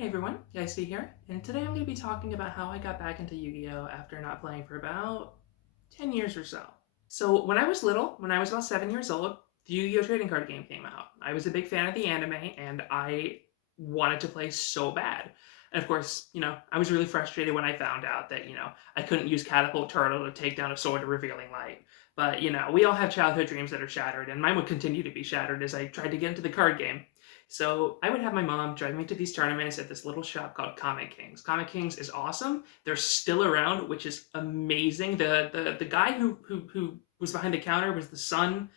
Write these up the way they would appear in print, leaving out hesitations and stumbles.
Hey everyone, Yugity here, and today I'm going to be talking about how I got back into Yu-Gi-Oh! After not playing for about 10 years or so. So when I was little, when I was about 7 years old, the Yu-Gi-Oh! Trading card game came out. I was a big fan of the anime, and I wanted to play so bad. And of course, I was really frustrated when I found out that, I couldn't use Catapult Turtle to take down a Sword of Revealing Light. But, we all have childhood dreams that are shattered, and mine would continue to be shattered as I tried to get into the card game. So I would have my mom drive me to these tournaments at this little shop called Comic Kings. Comic Kings is awesome. They're still around, which is amazing. The guy who was behind the counter was the son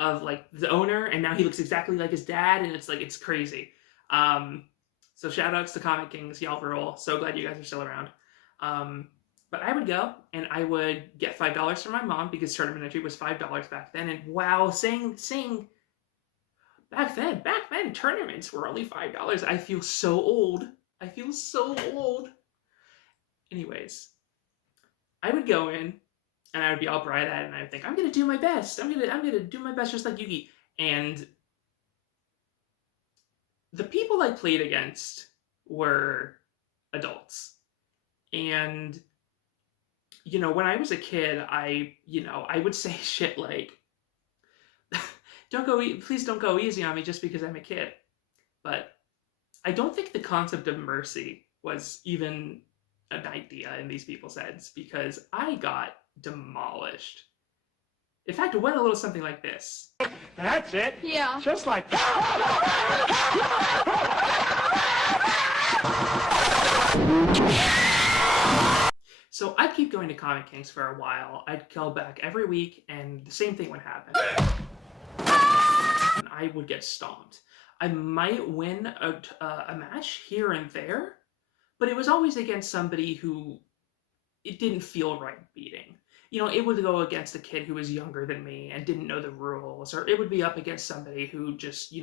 of like the owner, and now he looks exactly like his dad, and it's crazy. So shout outs to Comic Kings, y'all rule. So glad you guys are still around. But I would go and I would get $5 from my mom because tournament entry was $5 back then. And wow, saying back then tournaments were only $5. I feel so old. I feel so old. Anyways, I would go in and I would be all bright-eyed and I would think, I'm gonna do my best. I'm gonna do my best just like Yugi. And the people I played against were adults. And when I was a kid, I would say shit like, please don't go easy on me just because I'm a kid. But I don't think the concept of mercy was even an idea in these people's heads because I got demolished. In fact, it went a little something like this. That's it? Yeah. Just like that. So I'd keep going to Comic Kings for a while. I'd go back every week and the same thing would happen. And I would get stomped. I might win a match here and there, but it was always against somebody who it didn't feel right beating. It would go against a kid who was younger than me and didn't know the rules, or it would be up against somebody who just,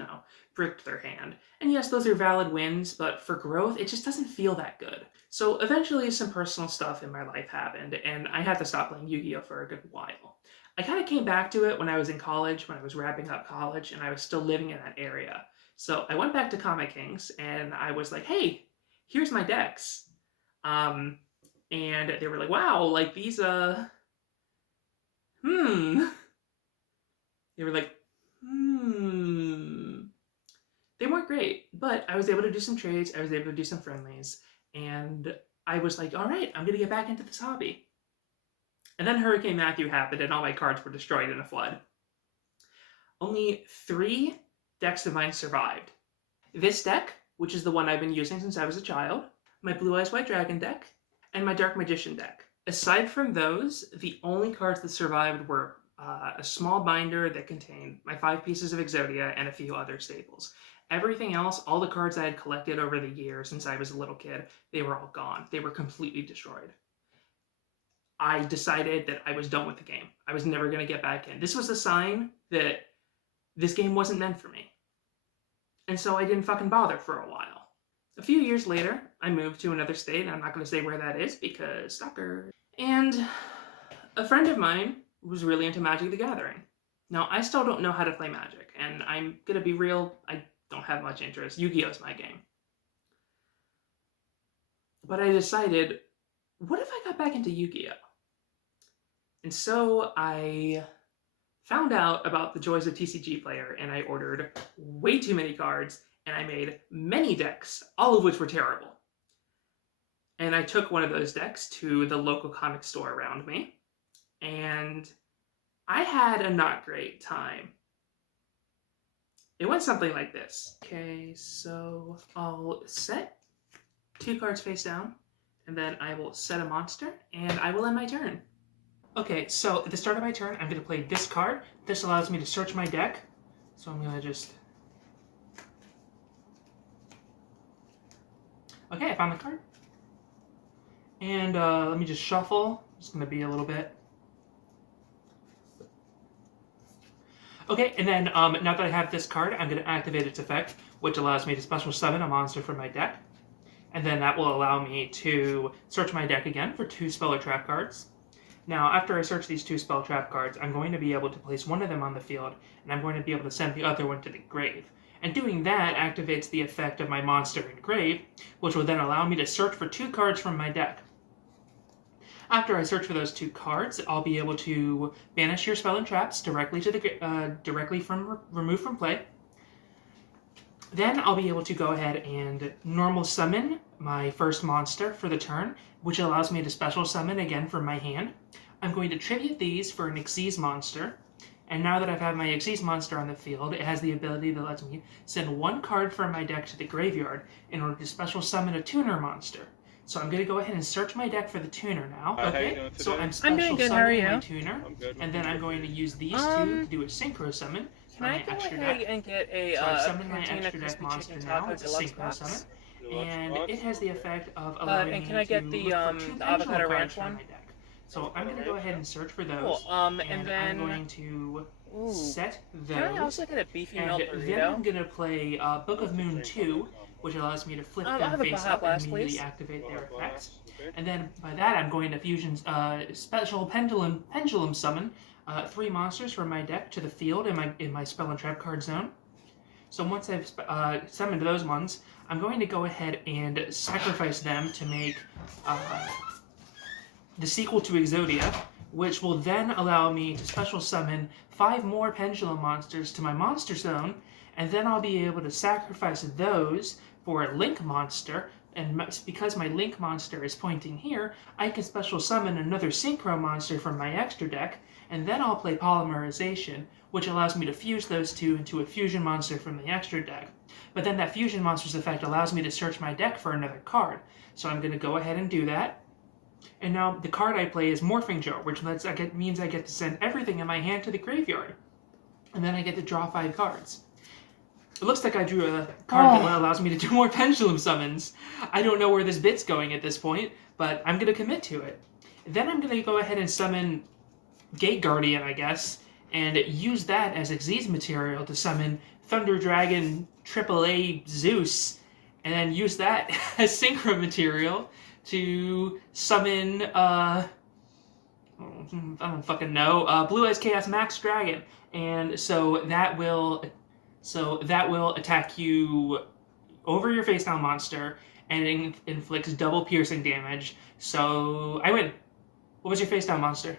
bricked their hand. And yes, those are valid wins, but for growth, it just doesn't feel that good. So eventually some personal stuff in my life happened, and I had to stop playing Yu-Gi-Oh! For a good while. I kind of came back to it when I was in college, when I was wrapping up college, and I was still living in that area. So I went back to Comic Kings, and I was like, hey, here's my decks. And they were like, wow, like these, They were like, They weren't great, but I was able to do some trades, I was able to do some friendlies, and I was like, all right, I'm gonna get back into this hobby. And then Hurricane Matthew happened and all my cards were destroyed in a flood. Only 3 decks of mine survived. This deck, which is the one I've been using since I was a child, my Blue Eyes White Dragon deck, and my Dark Magician deck. Aside from those, the only cards that survived were a small binder that contained my 5 pieces of Exodia and a few other staples. Everything else, all the cards I had collected over the years since I was a little kid, they were all gone. They were completely destroyed. I decided that I was done with the game. I was never going to get back in. This was a sign that this game wasn't meant for me. And so I didn't fucking bother for a while. A few years later, I moved to another state, and I'm not going to say where that is because stalker. And a friend of mine was really into Magic the Gathering. Now, I still don't know how to play Magic, and I'm going to be real, I don't have much interest. Yu-Gi-Oh! Is my game. But I decided, what if I got back into Yu-Gi-Oh? And so I found out about the joys of TCG Player, and I ordered way too many cards, and I made many decks, all of which were terrible. And I took one of those decks to the local comic store around me, and I had a not great time. It went something like this. Okay, so I'll set 2 cards face down, and then I will set a monster, and I will end my turn. Okay, so at the start of my turn, I'm going to play this card. This allows me to search my deck. So I'm going to just... Okay, I found the card. And let me just shuffle. It's going to be a little bit. Okay, and then now that I have this card, I'm going to activate its effect, which allows me to special summon a monster from my deck. And then that will allow me to search my deck again for 2 spell or trap cards. Now, after I search these 2 spell trap cards, I'm going to be able to place one of them on the field, and I'm going to be able to send the other one to the grave. And doing that activates the effect of my monster in grave, which will then allow me to search for 2 cards from my deck. After I search for those 2 cards, I'll be able to banish your spell and traps directly from remove from play. Then I'll be able to go ahead and normal summon my first monster for the turn, which allows me to special summon again from my hand. I'm going to tribute these for an Xyz monster, and now that I've had my Xyz monster on the field, it has the ability that lets me send 1 card from my deck to the graveyard in order to special summon a tuner monster. So I'm going to go ahead and search my deck for the tuner now. Okay, so I'm special summoning my tuner, and then I'm going to use these 2 to do a synchro summon. Can I go ahead and get a so I've summoned my extra deck monster now. It's a synchro summon, and it has the effect of allowing and me can I get to the look for 2 avocado ranch from one? my deck. So I'm going to go ahead and search for those. Cool. And then I'm going to set those. Can I also get a beefy milk burrito? Then I'm going to play Book of Moon 2, which allows me to flip them face up and immediately activate their effects. And then by that I'm going to special pendulum summon 3 monsters from my deck to the field in my spell and trap card zone. So once I've summoned those ones, I'm going to go ahead and sacrifice them to make the sequel to Exodia, which will then allow me to special summon 5 more pendulum monsters to my monster zone, and then I'll be able to sacrifice those for a link monster, and because my link monster is pointing here, I can special summon another synchro monster from my extra deck, and then I'll play Polymerization, which allows me to fuse those 2 into a fusion monster from the extra deck. But then that fusion monster's effect allows me to search my deck for another card. So I'm going to go ahead and do that. And now the card I play is Morphing Joe, which means I get to send everything in my hand to the graveyard. And then I get to draw 5 cards. It looks like I drew a card that allows me to do more pendulum summons. I don't know where this bit's going at this point, but I'm going to commit to it. Then I'm going to go ahead and summon Gate Guardian, I guess, and use that as Xyz material to summon Thunder Dragon AAA Zeus, and then use that as Synchro material to summon, I don't fucking know, Blue Eyes Chaos Max Dragon. And so that will attack you over your face down monster, and it inflicts double piercing damage. So I win. What was your face down monster?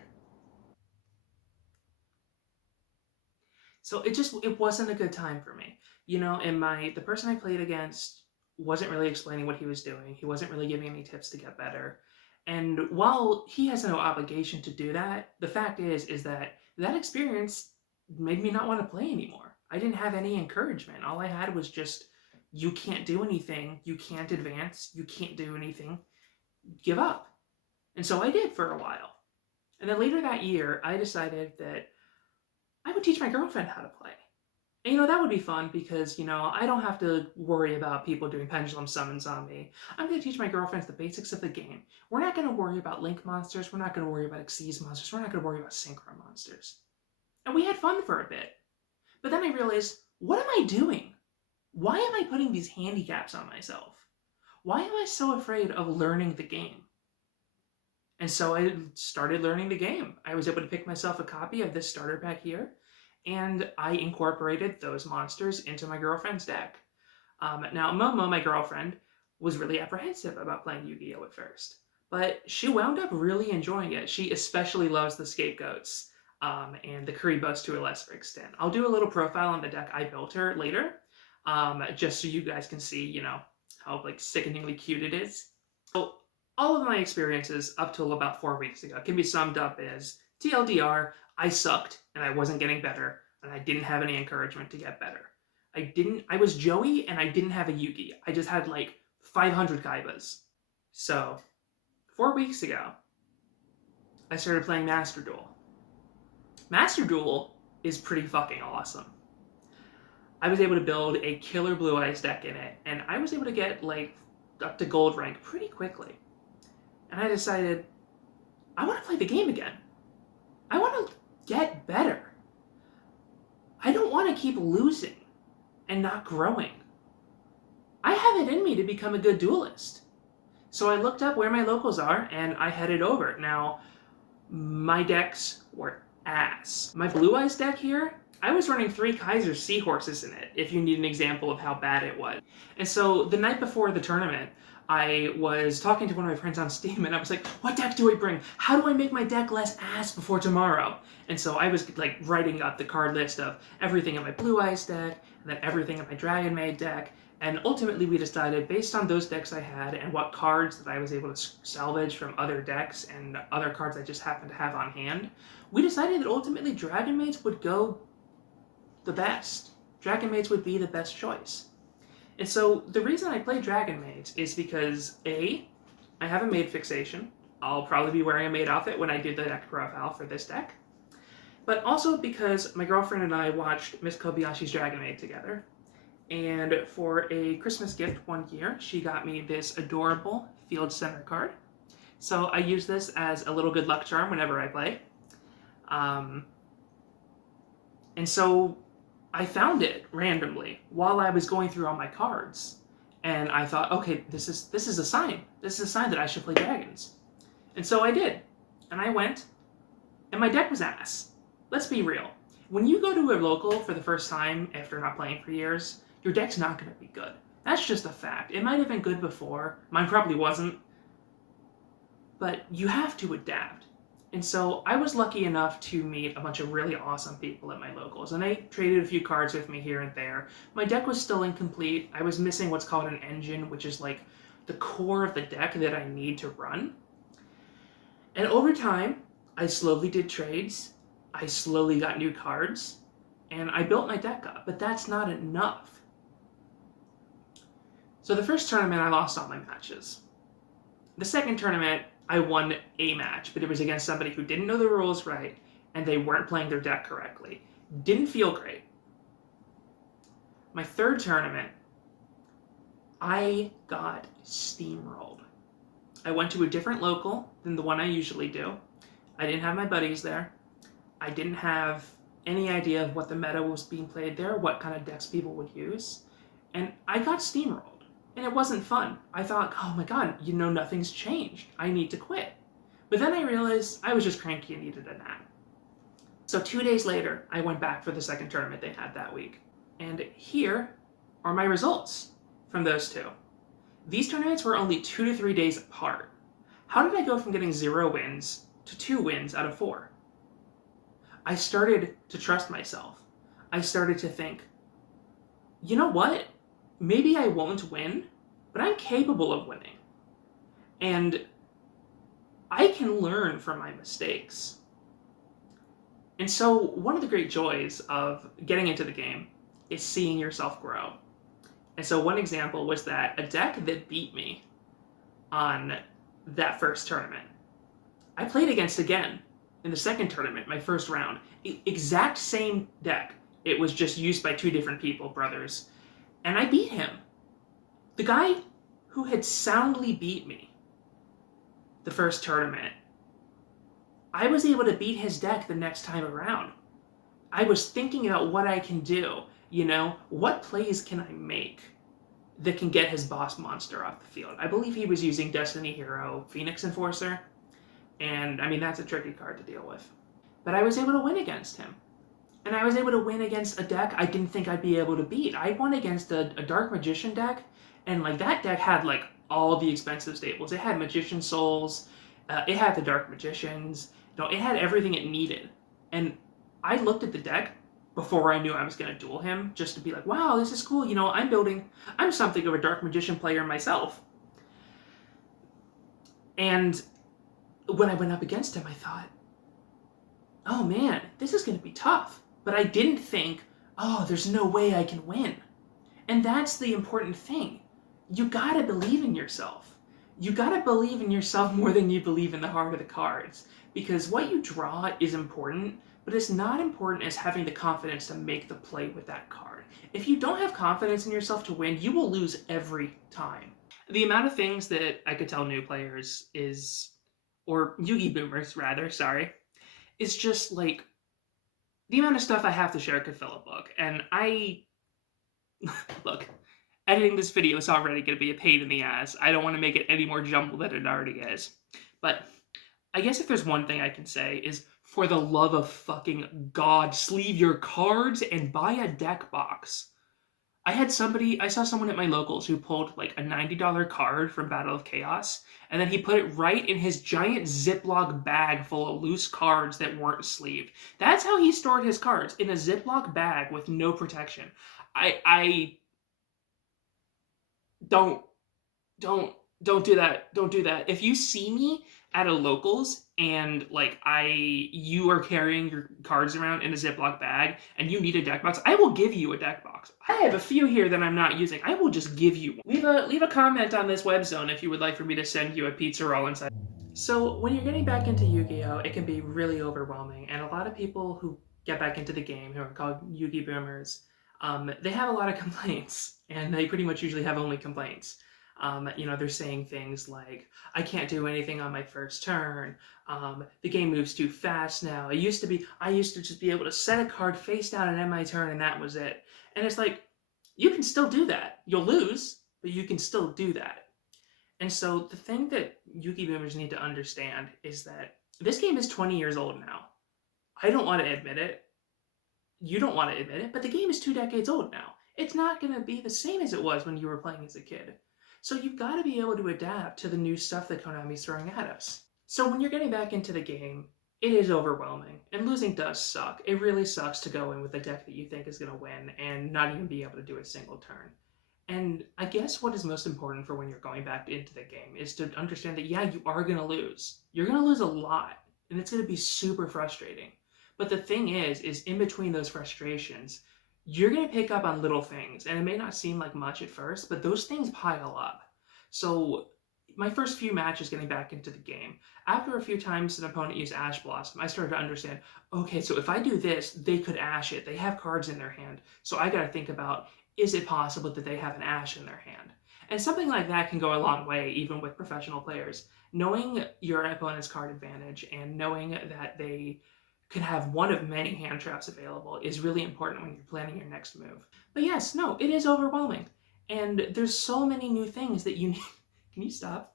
So it wasn't a good time for me. You know, and the person I played against wasn't really explaining what he was doing. He wasn't really giving me tips to get better. And while he has no obligation to do that, the fact is that experience made me not want to play anymore. I didn't have any encouragement. All I had was just, you can't do anything, you can't advance, you can't do anything, give up. And so I did for a while. And then later that year, I decided that I would teach my girlfriend how to play. And, you know, that would be fun because, you know, I don't have to worry about people doing pendulum summons on me. I'm going to teach my girlfriends the basics of the game. We're not going to worry about link monsters. We're not going to worry about Xyz monsters. We're not going to worry about synchro monsters. And we had fun for a bit. But then I realized, what am I doing? Why am I putting these handicaps on myself? Why am I so afraid of learning the game? And so I started learning the game. I was able to pick myself a copy of this starter pack here, and I incorporated those monsters into my girlfriend's deck. Now, Momo, my girlfriend, was really apprehensive about playing Yu-Gi-Oh! At first, but she wound up really enjoying it. She especially loves the scapegoats and the Kuribos to a lesser extent. I'll do a little profile on the deck I built her later, just so you guys can see, you know, how like sickeningly cute it is. So all of my experiences up till about 4 weeks ago can be summed up as TLDR, I sucked and I wasn't getting better and I didn't have any encouragement to get better. I was Joey and I didn't have a Yugi. I just had like 500 Kaibas. So 4 weeks ago, I started playing Master Duel. Master Duel is pretty fucking awesome. I was able to build a killer Blue Eyes deck in it, and I was able to get like up to gold rank pretty quickly. And I decided, I want to play the game again. I want to get better. I don't want to keep losing and not growing. I have it in me to become a good duelist. So I looked up where my locals are and I headed over. Now, my decks were ass. My Blue Eyes deck here I was running 3 Kaiser Seahorses in it, if you need an example of how bad it was. And so the night before the tournament, I was talking to one of my friends on Steam, and I was like, what deck do I bring? How do I make my deck less ass before tomorrow? And so I was like writing up the card list of everything in my Blue Eyes deck, and then everything in my Dragon Maid deck, and ultimately we decided, based on those decks I had and what cards that I was able to salvage from other decks and other cards I just happened to have on hand, we decided that ultimately Dragon Maids would go the best. Dragon Maids would be the best choice. And so the reason I play Dragon Maids is because A, I have a maid fixation. I'll probably be wearing a maid outfit when I do the deck profile for this deck. But also because my girlfriend and I watched Miss Kobayashi's Dragon Maid together. And for a Christmas gift one year, she got me this adorable Field Center card. So I use this as a little good luck charm whenever I play. And so I found it randomly while I was going through all my cards, and I thought, okay, this is a sign. This is a sign that I should play dragons. And so I did, and I went, and my deck was ass. Let's be real. When you go to a local for the first time after not playing for years, your deck's not going to be good. That's just a fact. It might have been good before. Mine probably wasn't. But you have to adapt. And so I was lucky enough to meet a bunch of really awesome people at my locals, and they traded a few cards with me here and there. My deck was still incomplete. I was missing what's called an engine, which is like the core of the deck that I need to run. And over time, I slowly did trades. I slowly got new cards, and I built my deck up, but that's not enough. So the first tournament, I lost all my matches. The second tournament, I won a match, but it was against somebody who didn't know the rules right, and they weren't playing their deck correctly. Didn't feel great. My third tournament, I got steamrolled. I went to a different local than the one I usually do. I didn't have my buddies there. I didn't have any idea of what the meta was being played there, what kind of decks people would use, and I got steamrolled. And it wasn't fun. I thought, oh my god, you know, nothing's changed. I need to quit. But then I realized I was just cranky and needed a nap. So 2 days later, I went back for the second tournament they had that week. And here are my results from those two. These tournaments were only 2 to 3 days apart. How did I go from getting 0 wins to 2 wins out of 4? I started to trust myself. I started to think, you know what? Maybe I won't win, but I'm capable of winning. And I can learn from my mistakes. And so one of the great joys of getting into the game is seeing yourself grow. And so one example was that a deck that beat me on that first tournament, I played against again in the second tournament, my first round. Exact same deck. It was just used by 2 different people, brothers. And I beat him. The guy who had soundly beat me the first tournament, I was able to beat his deck the next time around. I was thinking about what I can do, you know, what plays can I make that can get his boss monster off the field. I believe he was using Destiny Hero Phoenix Enforcer, and I mean, that's a tricky card to deal with. But I was able to win against him. And I was able to win against a deck I didn't think I'd be able to beat. I won against a Dark Magician deck, and like that deck had like all the expensive staples. It had Magician Souls, it had the Dark Magicians, you know, it had everything it needed. And I looked at the deck before I knew I was going to duel him, just to be like, wow, this is cool, you know, I'm something of a Dark Magician player myself. And when I went up against him, I thought, oh man, this is going to be tough. But I didn't think, oh, there's no way I can win. And that's the important thing. You gotta believe in yourself. You gotta believe in yourself more than you believe in the heart of the cards. Because what you draw is important, but it's not important as having the confidence to make the play with that card. If you don't have confidence in yourself to win, you will lose every time. The amount of things that I could tell new players is, or Yugiboomers rather, sorry, is just like, the amount of stuff I have to share could fill a book. And look, editing this video is already going to be a pain in the ass. I don't want to make it any more jumbled than it already is. But I guess if there's one thing I can say is for the love of fucking God, sleeve your cards and buy a deck box. I saw someone at my locals who pulled like a $90 card from Battle of Chaos, and then he put it right in his giant Ziploc bag full of loose cards that weren't sleeved. That's how he stored his cards, in a Ziploc bag with no protection. I don't don't don't do that. Don't do that. If you see me at a locals and like you are carrying your cards around in a Ziploc bag and you need a deck box, I will give you a deck box. I have a few here that I'm not using. I will just give you one. Leave a comment on this web zone if you would like for me to send you a pizza roll inside. So when you're getting back into Yu-Gi-Oh, it can be really overwhelming, and a lot of people who get back into the game, who are called Yugi-boomers, they have a lot of complaints, and they pretty much usually have only complaints. They're saying things like, I can't do anything on my first turn. The game moves too fast now. I used to just be able to set a card face down and end my turn, and that was it. And it's like, you can still do that. You'll lose, but you can still do that. And so the thing that Yugi boomers need to understand is that this game is 20 years old now. I don't want to admit it. You don't want to admit it, but the game is 2 decades old now. It's not going to be the same as it was when you were playing as a kid. So you've got to be able to adapt to the new stuff that Konami's throwing at us. So when you're getting back into the game, it is overwhelming, and losing does suck. It really sucks to go in with a deck that you think is going to win and not even be able to do a single turn. And I guess what is most important for when you're going back into the game is to understand that, yeah, you are going to lose. You're going to lose a lot, and it's going to be super frustrating. But the thing is in between those frustrations, you're going to pick up on little things, and it may not seem like much at first, but those things pile up. So my first few matches getting back into the game, after a few times an opponent used Ash Blossom, I started to understand, okay, so if I do this, they could Ash it. They have cards in their hand. So I got to think about, is it possible that they have an Ash in their hand? And something like that can go a long way, even with professional players. Knowing your opponent's card advantage and knowing that they could have one of many hand traps available is really important when you're planning your next move. But yes, no, it is overwhelming. And there's so many new things that you need. Can you stop?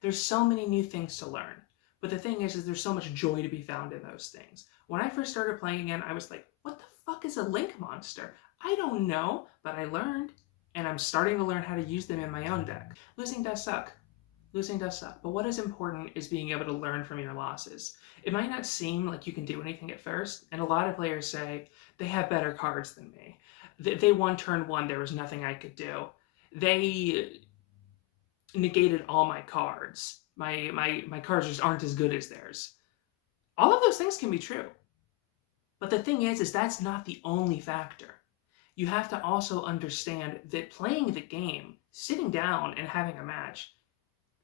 There's so many new things to learn. But the thing is there's so much joy to be found in those things. When I first started playing again, I was like, what the fuck is a link monster? I don't know, but I learned, and I'm starting to learn how to use them in my own deck. Losing does suck. Losing does suck, but what is important is being able to learn from your losses. It might not seem like you can do anything at first, and a lot of players say, they have better cards than me. They won turn 1, there was nothing I could do. They negated all my cards. My cards just aren't as good as theirs. All of those things can be true. But the thing is that's not the only factor. You have to also understand that playing the game, sitting down and having a match,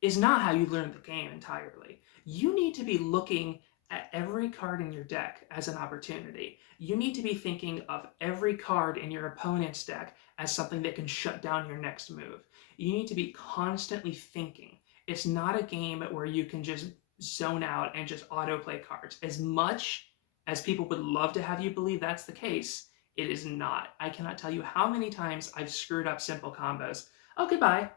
is not how you learn the game entirely. You need to be looking at every card in your deck as an opportunity. You need to be thinking of every card in your opponent's deck as something that can shut down your next move. You need to be constantly thinking. It's not a game where you can just zone out and just autoplay cards. As much as people would love to have you believe that's the case, it is not. I cannot tell you how many times I've screwed up simple combos. Oh, goodbye.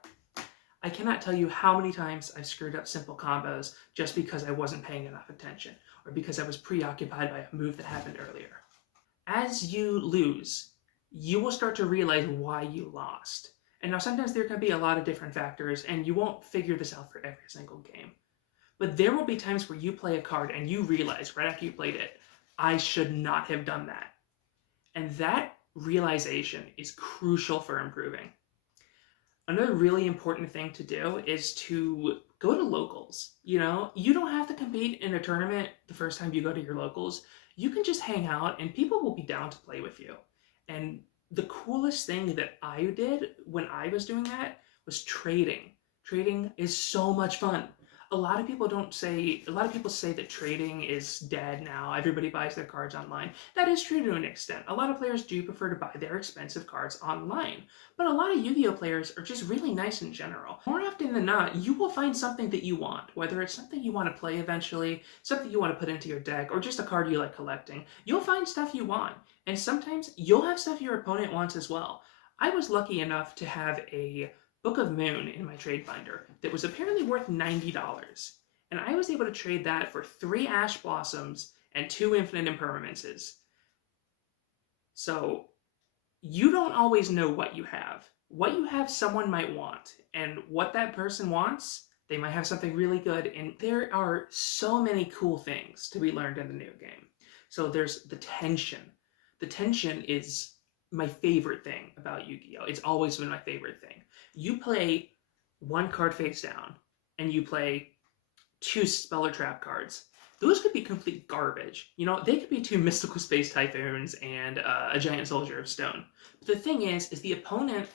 I cannot tell you how many times I've screwed up simple combos just because I wasn't paying enough attention or because I was preoccupied by a move that happened earlier. As you lose, you will start to realize why you lost. And now sometimes there can be a lot of different factors and you won't figure this out for every single game. But there will be times where you play a card and you realize right after you played it, I should not have done that. And that realization is crucial for improving. Another really important thing to do is to go to locals. You don't have to compete in a tournament the first time you go to your locals. You can just hang out and people will be down to play with you. And the coolest thing that I did when I was doing that was trading. Trading is so much fun. A lot of people say that trading is dead now. Everybody buys their cards online. That is true to an extent. A lot of players do prefer to buy their expensive cards online. But a lot of Yu-Gi-Oh players are just really nice in general. More often than not, you will find something that you want. Whether it's something you want to play eventually, something you want to put into your deck, or just a card you like collecting, you'll find stuff you want. And sometimes you'll have stuff your opponent wants as well. I was lucky enough to have a Book of Moon in my trade binder that was apparently worth $90. And I was able to trade that for 3 Ash Blossoms and 2 infinite impermanences. So you don't always know what you have. What you have, someone might want, and what that person wants, they might have something really good, and there are so many cool things to be learned in the new game. So there's the tension. The tension is my favorite thing about Yu-Gi-Oh! It's always been my favorite thing. You play 1 card face down, and you play 2 Spell or Trap cards. Those could be complete garbage. You know, they could be 2 Mystical Space Typhoons and a Giant Soldier of Stone. But the thing is the opponent,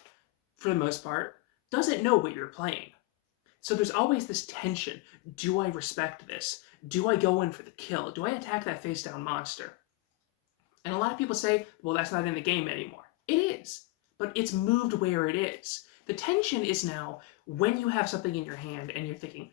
for the most part, doesn't know what you're playing. So there's always this tension. Do I respect this? Do I go in for the kill? Do I attack that face down monster? And a lot of people say, well, that's not in the game anymore. It is, but it's moved where it is. The tension is now when you have something in your hand and you're thinking,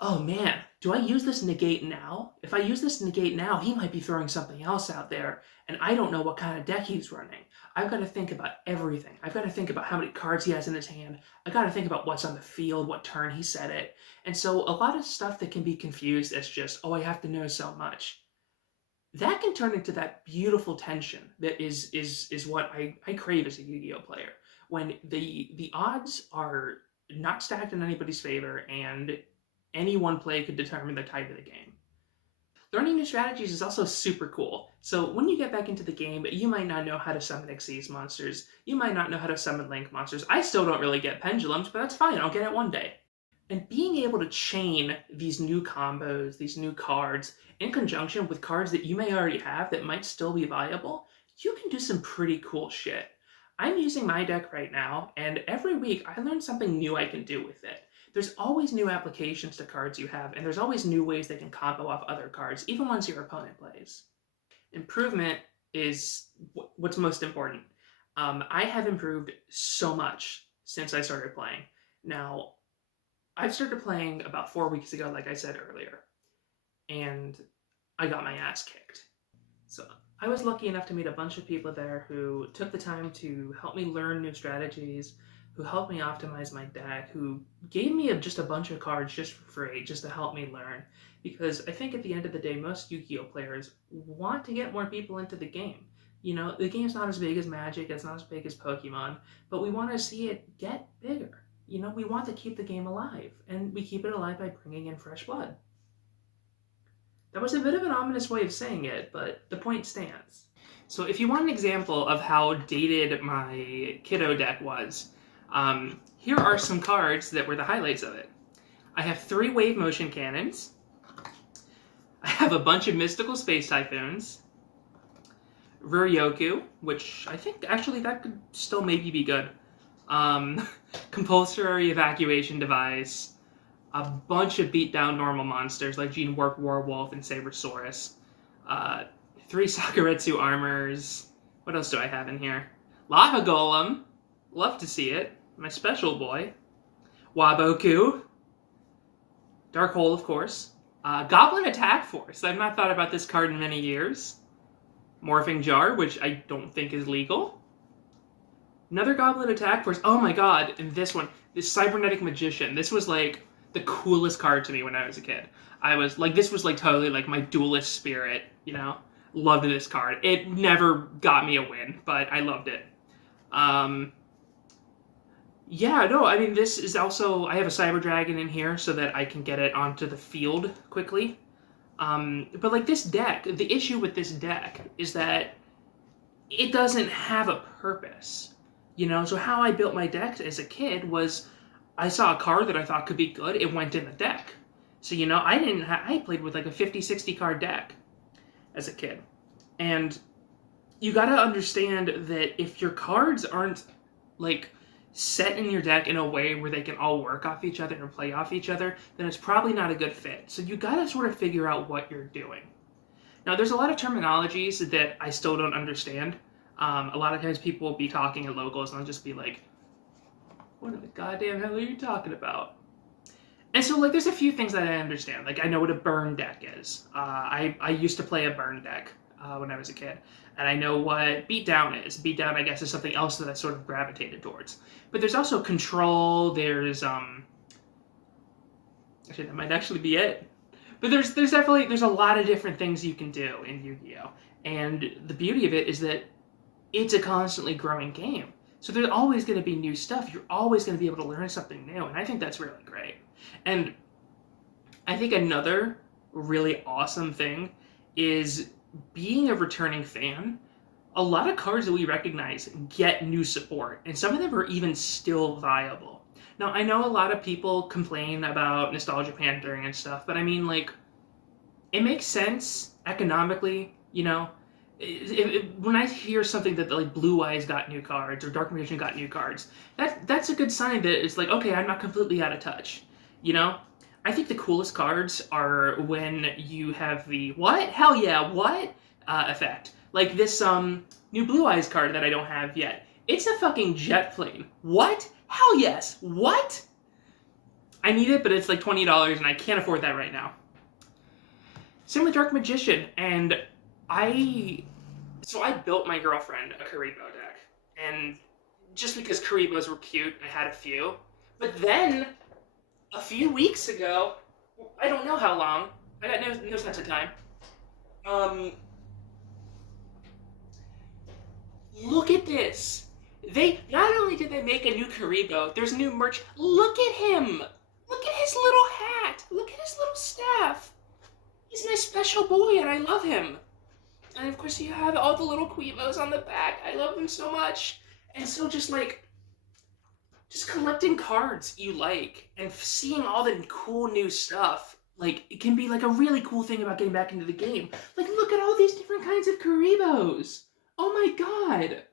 oh man, do I use this negate now? If I use this negate now, he might be throwing something else out there, and I don't know what kind of deck he's running. I've got to think about everything. I've got to think about how many cards he has in his hand. I've got to think about what's on the field, what turn he set it. And so a lot of stuff that can be confused as just, oh, I have to know so much. That can turn into that beautiful tension that is what I crave as a Yu-Gi-Oh player. When the odds are not stacked in anybody's favor and any one play could determine the tide of the game. Learning new strategies is also super cool. So when you get back into the game, you might not know how to summon Xyz monsters. You might not know how to summon Link monsters. I still don't really get pendulums, but that's fine. I'll get it one day. And being able to chain these new combos, these new cards, in conjunction with cards that you may already have that might still be viable, you can do some pretty cool shit. I'm using my deck right now, and every week I learn something new I can do with it. There's always new applications to cards you have, and there's always new ways they can combo off other cards, even ones your opponent plays. Improvement is what's most important. I have improved so much since I started playing. Now, I've started playing about 4 weeks ago, like I said earlier, and I got my ass kicked. So I was lucky enough to meet a bunch of people there who took the time to help me learn new strategies, who helped me optimize my deck, who gave me just a bunch of cards just for free, just to help me learn. Because I think at the end of the day, most Yu-Gi-Oh players want to get more people into the game. You know, the game's not as big as Magic, it's not as big as Pokemon, but we want to see it get bigger. You know, we want to keep the game alive, and we keep it alive by bringing in fresh blood. That was a bit of an ominous way of saying it, but the point stands. So if you want an example of how dated my Kiddo deck was, here are some cards that were the highlights of it. I have 3 Wave Motion Cannons. I have a bunch of Mystical Space Typhoons. Ruryoku, which I think actually that could still maybe be good. Compulsory Evacuation Device. A bunch of beat-down normal monsters like Gene Warp Warwolf and Sabersaurus. 3 Sakuretsu Armors. What else do I have in here? Lava Golem. Love to see it. My special boy. Waboku. Dark Hole, of course. Goblin Attack Force. I've not thought about this card in many years. Morphing Jar, which I don't think is legal. Another Goblin Attack Force. Oh my god, and this one. This Cybernetic Magician. This was like the coolest card to me when I was a kid. I was like, this was like totally like my duelist spirit, you know? Loved this card. It never got me a win, but I loved it. Yeah, no, I mean, this is also, I have a Cyber Dragon in here so that I can get it onto the field quickly. But like this deck, the issue with this deck is that it doesn't have a purpose. You know, so how I built my deck as a kid was I saw a card that I thought could be good, it went in the deck. So, you know, I played with like a 50, 60 card deck as a kid. And you gotta understand that if your cards aren't like set in your deck in a way where they can all work off each other and play off each other, then it's probably not a good fit. So you gotta sort of figure out what you're doing. Now, there's a lot of terminologies that I still don't understand. A lot of times people will be talking at locals and I'll just be like, what in the goddamn hell are you talking about? And so, like, there's a few things that I understand. Like, I know what a burn deck is. I used to play a burn deck when I was a kid. And I know what beatdown is. Beatdown, I guess, is something else that I sort of gravitated towards. But there's also control, there's, actually, that might actually be it. But there's a lot of different things you can do in Yu-Gi-Oh! And the beauty of it is that it's a constantly growing game. So there's always going to be new stuff. You're always going to be able to learn something new, and I think that's really great. And I think another really awesome thing is being a returning fan. A lot of cards that we recognize get new support, and some of them are even still viable. Now, I know a lot of people complain about nostalgia pandering and stuff, but I mean, like, it makes sense economically, you know? When I hear something that, like, Blue Eyes got new cards or Dark Magician got new cards, that's a good sign that it's like, okay, I'm not completely out of touch, you know? I think the coolest cards are when you have the what? Hell yeah, what? Effect. Like this new Blue Eyes card that I don't have yet. It's a fucking jet plane. What? Hell yes. What? I need it, but it's like $20 and I can't afford that right now. Same with Dark Magician, and I built my girlfriend a Karibo deck, and just because Karibos were cute, I had a few. But then, a few weeks ago, I don't know how long, I got no sense of time, look at this. They, not only did they make a new Karibo, there's new merch. Look at him. Look at his little hat. Look at his little staff. He's my special boy and I love him. And of course you have all the little Quivos on the back. I love them so much. And so just collecting cards you like and seeing all the cool new stuff, like, it can be like a really cool thing about getting back into the game. Like, look at all these different kinds of Karibos. Oh my god.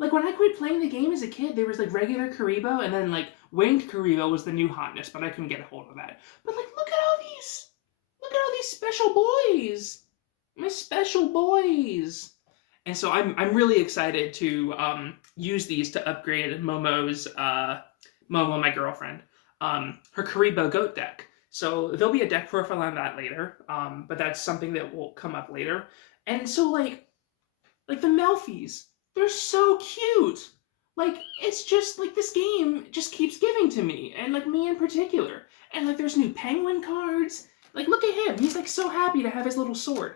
Like, when I quit playing the game as a kid, there was, like, regular Karibo, and then, like, winged Karibo was the new hotness, but I couldn't get a hold of that. But, like, look at all these special boys. My special boys. And so I'm really excited to use these to upgrade Momo's, Momo, my girlfriend, her Karibo Goat deck. So there'll be a deck profile on that later, but that's something that will come up later. And so, like the Melfies, they're so cute. Like, it's just, like, this game just keeps giving to me, and, like, me in particular. And, like, there's new Penguin cards. Like, look at him. He's, like, so happy to have his little sword.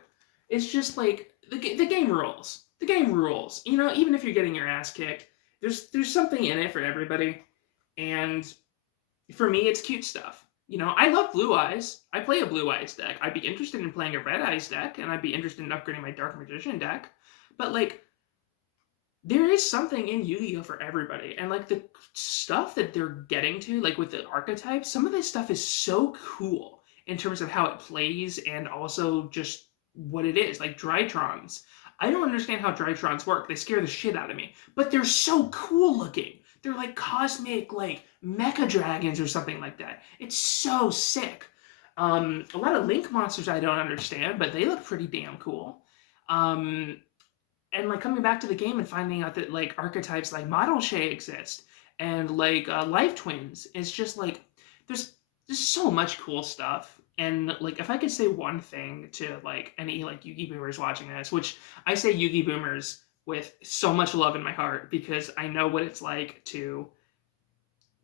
It's just, like, the game rules. The game rules. You know, even if you're getting your ass kicked, there's something in it for everybody. And for me, it's cute stuff. You know, I love Blue Eyes. I play a Blue Eyes deck. I'd be interested in playing a Red Eyes deck, and I'd be interested in upgrading my Dark Magician deck. But, like, there is something in Yu-Gi-Oh! For everybody. And, like, the stuff that they're getting to, like, with the archetypes, some of this stuff is so cool in terms of how it plays and also just what it is. Like, Drytrons. I don't understand how Drytrons work. They scare the shit out of me. But they're so cool looking. They're like cosmic, like, mecha dragons or something like that. It's so sick. A lot of Link monsters I don't understand, but they look pretty damn cool. And, like, coming back to the game and finding out that, like, archetypes like Model Shay exist and, like, Life Twins, it's just, like, there's so much cool stuff. And, like, if I could say one thing to, like, any, like, Yugi-boomers watching this, which I say Yugi-boomers with so much love in my heart because I know what it's like to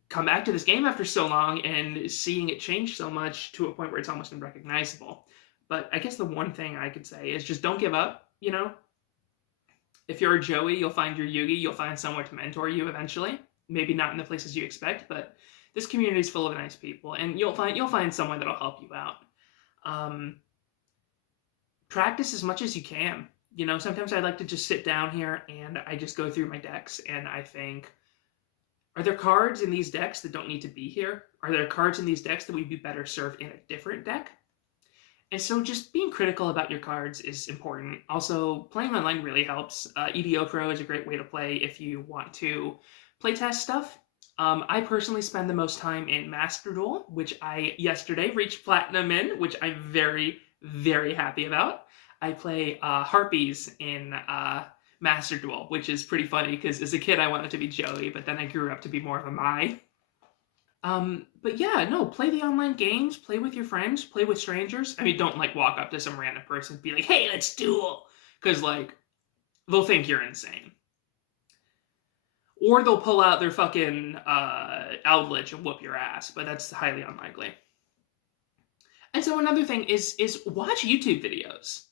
come back to this game after so long and seeing it change so much to a point where it's almost unrecognizable. But I guess the one thing I could say is just don't give up, you know? If you're a Joey, you'll find your Yugi, you'll find someone to mentor you eventually. Maybe not in the places you expect, but this community is full of nice people, and you'll find someone that'll help you out. Practice as much as you can. You know, sometimes I like to just sit down here and I just go through my decks and I think, are there cards in these decks that don't need to be here? Are there cards in these decks that would be better served in a different deck? And so just being critical about your cards is important. Also, playing online really helps. EDO Pro is a great way to play if you want to playtest stuff. I personally spend the most time in Master Duel, which I yesterday reached Platinum in, which I'm very, very happy about. I play Harpies in Master Duel, which is pretty funny because as a kid I wanted to be Joey, but then I grew up to be more of a Mai. But yeah, no, play the online games, play with your friends, play with strangers. I mean, don't, like, walk up to some random person and be like, hey, let's duel! Because, like, they'll think you're insane. Or they'll pull out their fucking Eldritch and whoop your ass, but that's highly unlikely. And so another thing is watch YouTube videos.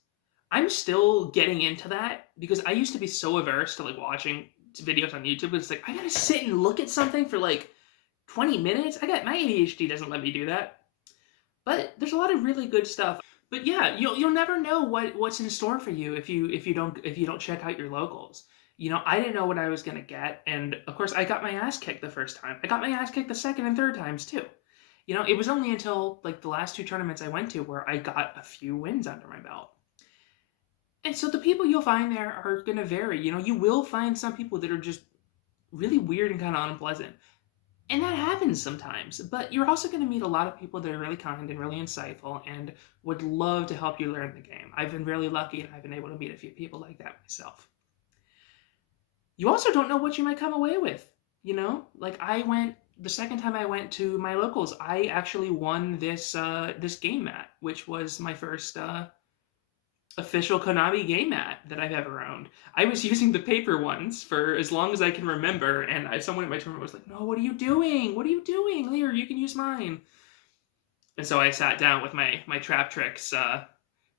I'm still getting into that because I used to be so averse to like watching videos on YouTube. It's like I gotta sit and look at something for like 20 minutes. I got my ADHD doesn't let me do that. But there's a lot of really good stuff. But yeah, you'll never know what's in store for you if you don't check out your locals. You know, I didn't know what I was gonna get, and of course I got my ass kicked the first time. I got my ass kicked the second and third times too. You know, it was only until like the last two tournaments I went to where I got a few wins under my belt. And so the people you'll find there are gonna vary. You know, you will find some people that are just really weird and kind of unpleasant. And that happens sometimes, but you're also going to meet a lot of people that are really kind and really insightful and would love to help you learn the game. I've been really lucky and I've been able to meet a few people like that myself. You also don't know what you might come away with, you know? Like the second time I went to my locals, I actually won this game mat, which was my first official Konami game mat that I've ever owned. I was using the paper ones for as long as I can remember, and someone at my tournament was like, "No, what are you doing? What are you doing? Here, you can use mine." And so I sat down with my Trap Tricks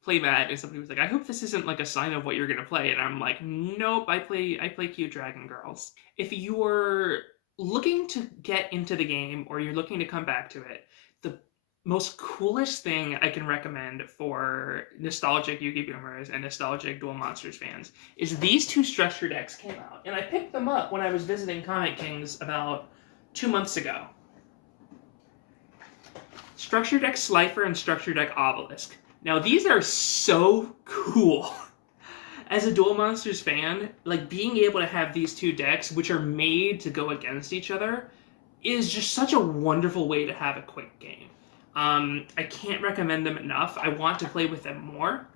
playmat, and somebody was like, "I hope this isn't like a sign of what you're gonna play." And I'm like, "Nope, I play cute Dragon Girls." If you're looking to get into the game or you're looking to come back to it, the most coolest thing I can recommend for nostalgic Yugiboomers and nostalgic Duel Monsters fans is these two structure decks came out, and I picked them up when I was visiting Comic Kings about 2 months ago. Structure Deck Slifer and Structure Deck Obelisk. Now these are so cool. As a Duel Monsters fan, like being able to have these two decks, which are made to go against each other, is just such a wonderful way to have a quick game. I can't recommend them enough. I want to play with them more.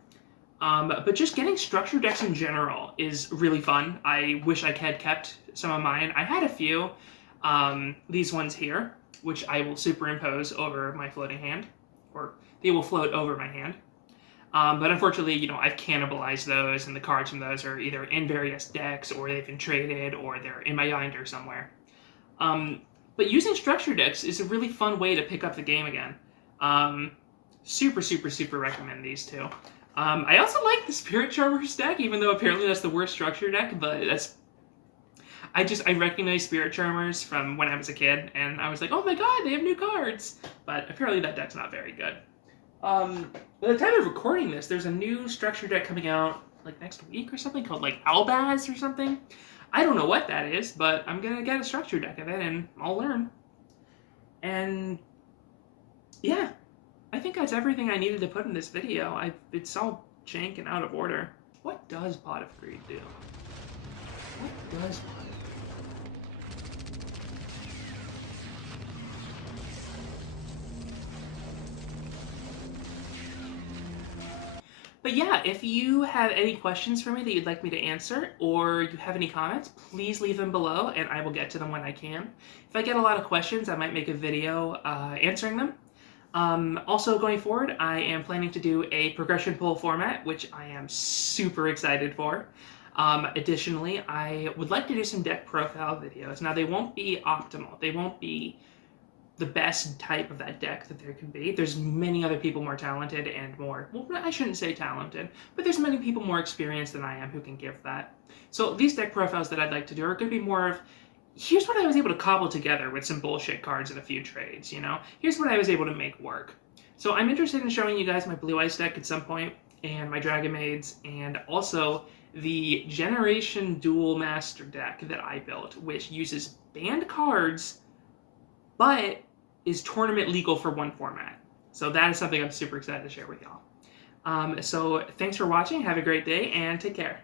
But just getting structure decks in general is really fun. I wish I had kept some of mine. I had a few. These ones here, which I will superimpose over my floating hand, or they will float over my hand. But unfortunately, you know, I've cannibalized those, and the cards from those are either in various decks, or they've been traded, or they're in my binder somewhere. But using structure decks is a really fun way to pick up the game again. Super recommend these two. I also like the Spirit Charmers deck, even though apparently that's the worst structure deck, but that's... I recognize Spirit Charmers from when I was a kid, and I was like, oh my god, they have new cards! But apparently that deck's not very good. By the time of recording this, there's a new structure deck coming out, like next week or something, called like Albaz or something. I don't know what that is, but I'm gonna get a structure deck of it, and I'll learn. And yeah, I think that's everything I needed to put in this video. It's all jank and out of order. What does Pot of Greed do? What does Pot of Greed? But yeah, if you have any questions for me that you'd like me to answer, or you have any comments, please leave them below and I will get to them when I can. If I get a lot of questions, I might make a video answering them. Also going forward, I am planning to do a progression pull format, which I am super excited for. Additionally, I would like to do some deck profile videos. Now, they won't be optimal. They won't be the best type of that deck that there can be. There's many other people more talented and more, well, I shouldn't say talented, but there's many people more experienced than I am who can give that. So these deck profiles that I'd like to do are going to be more of, here's what I was able to cobble together with some bullshit cards and a few trades, you know? Here's what I was able to make work. So I'm interested in showing you guys my Blue Ice deck at some point, and my Dragon Maids, and also the Generation Duel Master deck that I built, which uses banned cards, but is tournament legal for one format. So that is something I'm super excited to share with y'all. So thanks for watching, have a great day, and take care.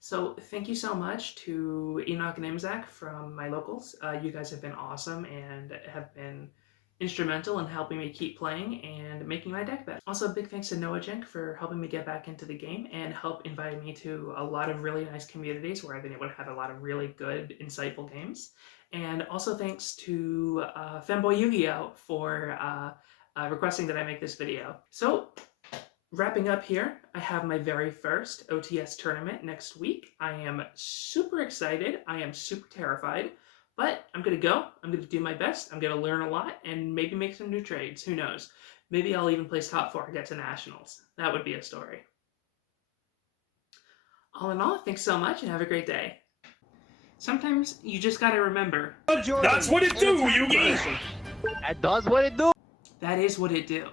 So thank you so much to Enoch and Imzak from my locals. You guys have been awesome and have been instrumental in helping me keep playing and making my deck better. Also, big thanks to Noah Jenk for helping me get back into the game and help inviting me to a lot of really nice communities where I've been able to have a lot of really good, insightful games. And also thanks to Femboy Yu-Gi-Oh! For requesting that I make this video. So, wrapping up here, I have my very first OTS tournament next week. I am super excited. I am super terrified. But I'm going to go. I'm going to do my best. I'm going to learn a lot and maybe make some new trades. Who knows? Maybe I'll even place top 4 and get to nationals. That would be a story. All in all, thanks so much and have a great day. Sometimes you just gotta remember. That's what it do, Yugi! That does what it do. That is what it do.